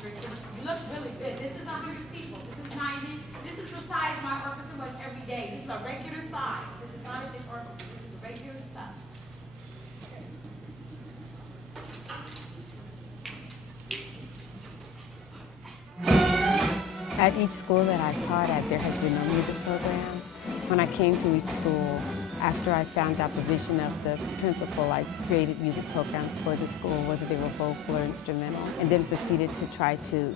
You look really good. This is 100 people. This is 90. This is the size my orchestra was every day. This is a regular size. This is not a big orchestra. This is regular stuff. At each school that I've taught at, there has been no music program. When I came to each school, after I found out the vision of the principal, I created music programs for the school, whether they were vocal or instrumental, and then proceeded to try to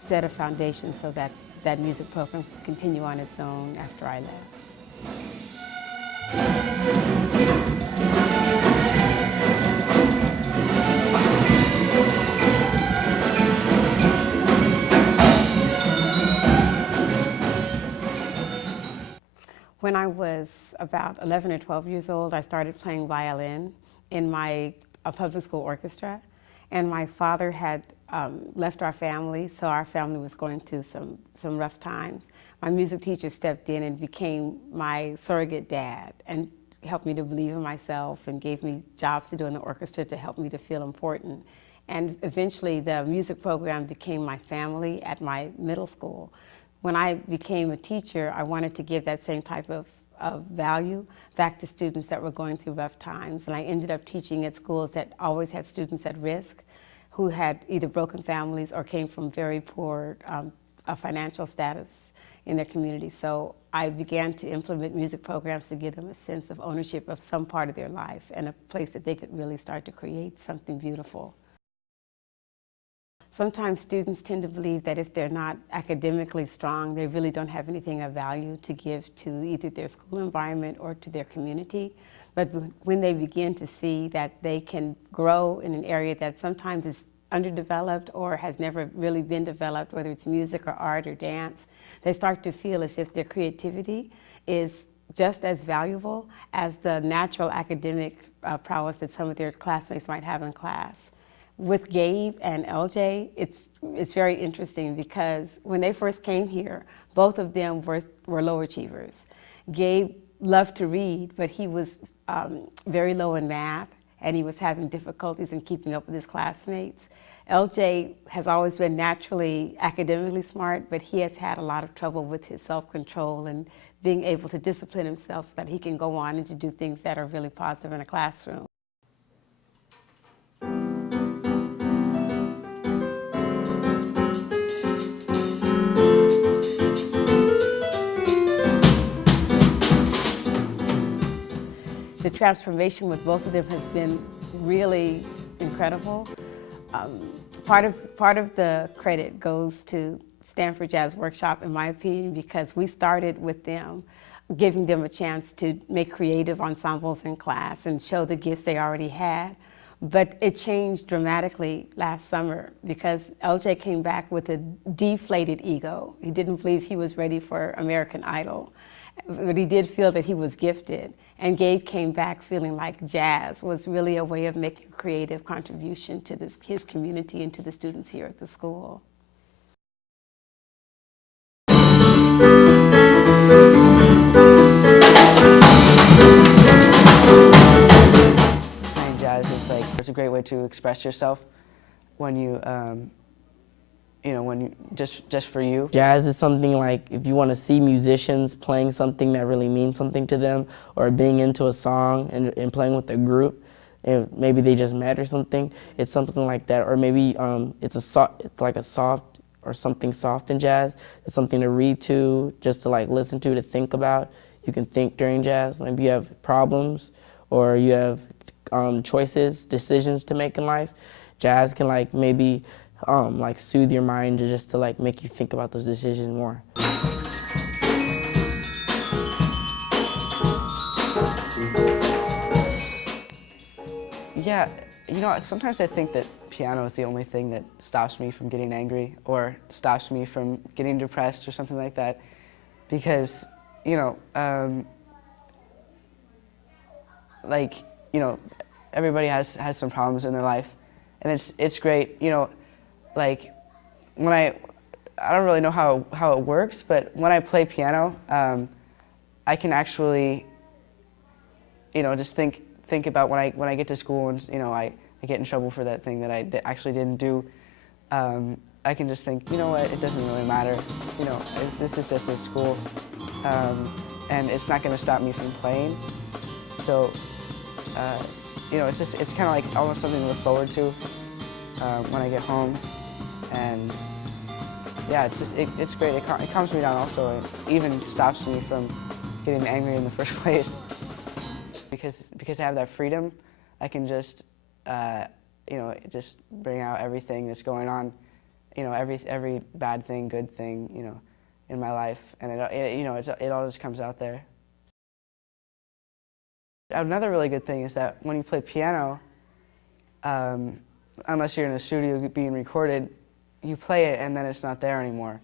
set a foundation so that that music program could continue on its own after I left. When I was about 11 or 12 years old, I started playing violin in my public school orchestra. And my father had left our family, so our family was going through some rough times. My music teacher stepped in and became my surrogate dad and helped me to believe in myself and gave me jobs to do in the orchestra to help me to feel important. And eventually the music program became my family at my middle school. When I became a teacher, I wanted to give that same type of value back to students that were going through rough times. And I ended up teaching at schools that always had students at risk who had either broken families or came from very poor financial status in their community. So I began to implement music programs to give them a sense of ownership of some part of their life and a place that they could really start to create something beautiful. Sometimes students tend to believe that if they're not academically strong, they really don't have anything of value to give to either their school environment or to their community. But when they begin to see that they can grow in an area that sometimes is underdeveloped or has never really been developed, whether it's music or art or dance, they start to feel as if their creativity is just as valuable as the natural academic prowess that some of their classmates might have in class. With Gabe and LJ, it's very interesting because when they first came here, both of them were low achievers. Gabe loved to read, but he was very low in math, and he was having difficulties in keeping up with his classmates. LJ has always been naturally academically smart, but he has had a lot of trouble with his self-control and being able to discipline himself so that he can go on and to do things that are really positive in a classroom. The transformation with both of them has been really incredible. Part of the credit goes to Stanford Jazz Workshop, in my opinion, because we started with them, giving them a chance to make creative ensembles in class and show the gifts they already had. But it changed dramatically last summer because LJ came back with a deflated ego. He didn't believe he was ready for American Idol, but he did feel that he was gifted. And Gabe came back feeling like jazz was really a way of making a creative contribution to his community and to the students here at the school. Playing jazz is it's a great way to express yourself when you just for you. Jazz is something like if you want to see musicians playing something that really means something to them, or being into a song and playing with a group, and maybe they just met or something. It's something like that, or maybe it's like a soft or something soft in jazz. It's something to read to, just to listen to think about. You can think during jazz. Maybe you have problems or you have decisions to make in life. Jazz can maybe soothe your mind just to make you think about those decisions more. Yeah, sometimes I think that piano is the only thing that stops me from getting angry or stops me from getting depressed or something like that, because everybody has some problems in their life, and it's great. When I don't really know how it works, but when I play piano, I can actually just think about when I get to school and I get in trouble for that thing that I actually didn't do. I can just think, you know what, it doesn't really matter. You know, this is just a school, and it's not going to stop me from playing. So, you know, it's kind of like almost something to look forward to when I get home. And yeah, it's great. It calms me down also. It even stops me from getting angry in the first place. Because I have that freedom, I can just, you know, just bring out everything that's going on, you know, every bad thing, good thing, you know, in my life, and you know, it all just comes out there. Another really good thing is that when you play piano, unless you're in a studio being recorded, you play it and then it's not there anymore,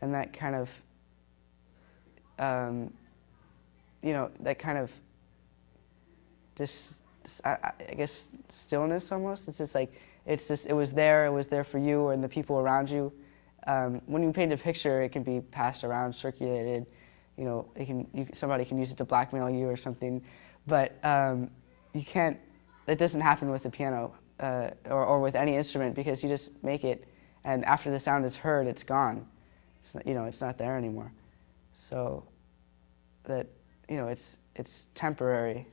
and that kind of, you know, that kind of just, I guess, stillness almost. It's just like, it was there for you and the people around you. When you paint a picture, it can be passed around, circulated, you know, somebody can use it to blackmail you or something, but you can't, that doesn't happen with the piano or with any instrument, because you just make it, and after the sound is heard, it's gone. It's not, you know, it's not there anymore. So that, you know, it's temporary.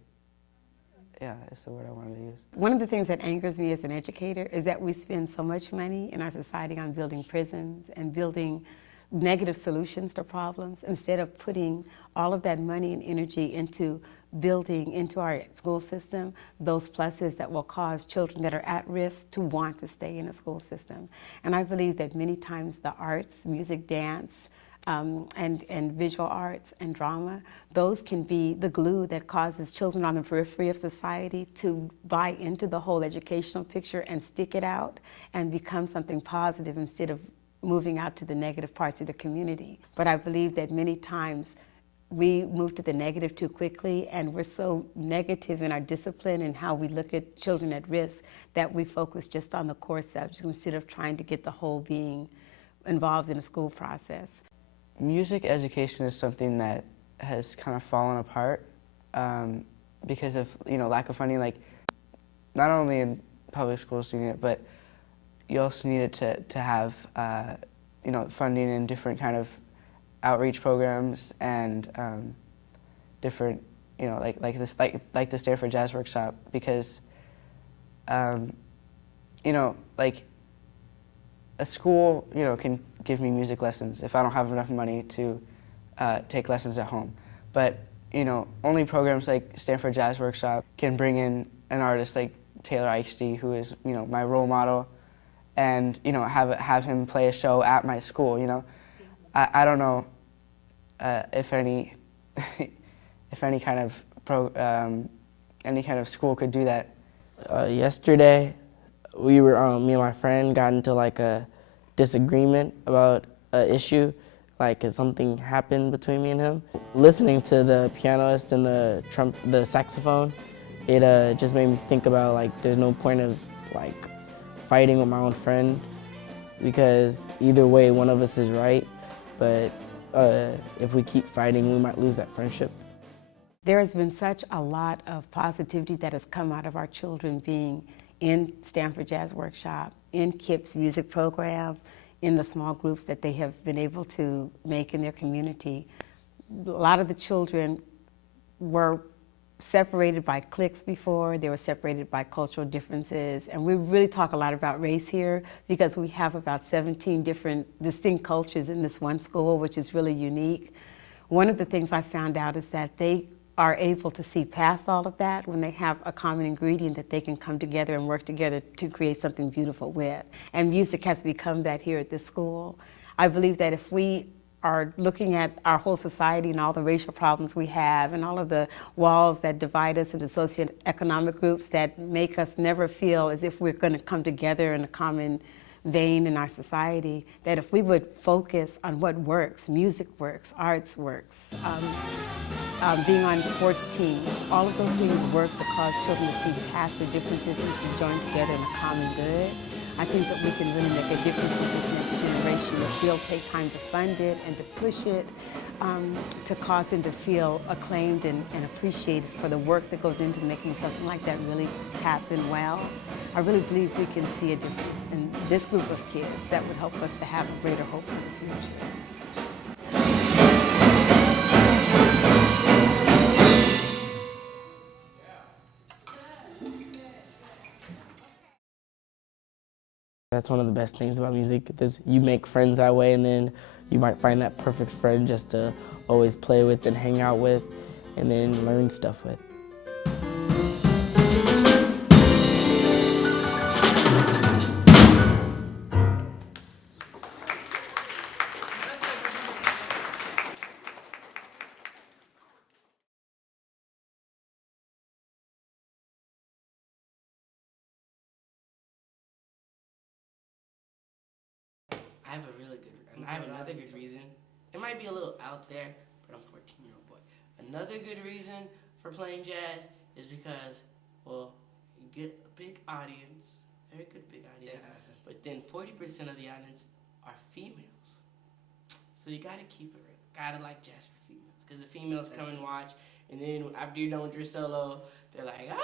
Yeah, that's the word I wanted to use. One of the things that angers me as an educator is that we spend so much money in our society on building prisons and building negative solutions to problems, instead of putting all of that money and energy into building into our school system those pluses that will cause children that are at risk to want to stay in the school system. And I believe that many times the arts, music, dance, and visual arts and drama, those can be the glue that causes children on the periphery of society to buy into the whole educational picture and stick it out and become something positive instead of moving out to the negative parts of the community. But I believe that many times we move to the negative too quickly, and we're so negative in our discipline and how we look at children at risk that we focus just on the core subjects instead of trying to get the whole being involved in the school process. Music education is something that has kind of fallen apart because of, you know, lack of funding. Like, not only in public schools doing it, but you also need it to have, you know, funding in different kind of outreach programs and different, you know, like the Stanford Jazz Workshop, because, you know, like a school, you know, can give me music lessons if I don't have enough money to take lessons at home. But, you know, only programs like Stanford Jazz Workshop can bring in an artist like Taylor Eichste, who is, you know, my role model, and, you know, have him play a show at my school, you know. I don't know if any if any kind of school could do that. Yesterday, we were me and my friend got into like a disagreement about an issue, like something happened between me and him. Listening to the pianist and the saxophone, it just made me think about, like, there's no point of like fighting with my own friend, because either way one of us is right, but if we keep fighting, we might lose that friendship. There has been such a lot of positivity that has come out of our children being in Stanford Jazz Workshop, in KIPP's music program, in the small groups that they have been able to make in their community. A lot of the children were separated by cliques before, they were separated by cultural differences, and we really talk a lot about race here because we have about 17 different distinct cultures in this one school, which is really unique. One of the things I found out is that they are able to see past all of that when they have a common ingredient that they can come together and work together to create something beautiful with. And music has become that here at this school. I believe that if we are looking at our whole society and all the racial problems we have and all of the walls that divide us into socioeconomic groups that make us never feel as if we're going to come together in a common vein in our society, that if we would focus on what works, music works, arts works, being on sports teams, all of those things work to cause children to see past the differences and to join together in a common good. I think that we can really make a difference with this next generation. It will take time to fund it and to push it, to cause them to feel acclaimed and appreciated for the work that goes into making something like that really happen well. I really believe we can see a difference in this group of kids that would help us to have a greater hope for the future. That's one of the best things about music. You make friends that way, and then you might find that perfect friend just to always play with and hang out with, and then learn stuff with. I have another good reason. It might be a little out there, but I'm a 14-year-old boy. Another good reason for playing jazz is because, well, you get a big audience, very good big audience, but then 40% of the audience are females. So you gotta keep it real. Gotta like jazz for females, because the females come and watch, and then after you're done with your solo, they're like, ah!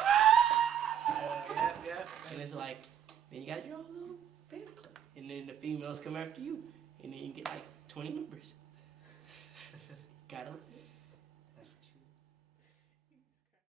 And it's like, then you got your own little fan club, and then the females come after you. And then you get like 20 members. Gotta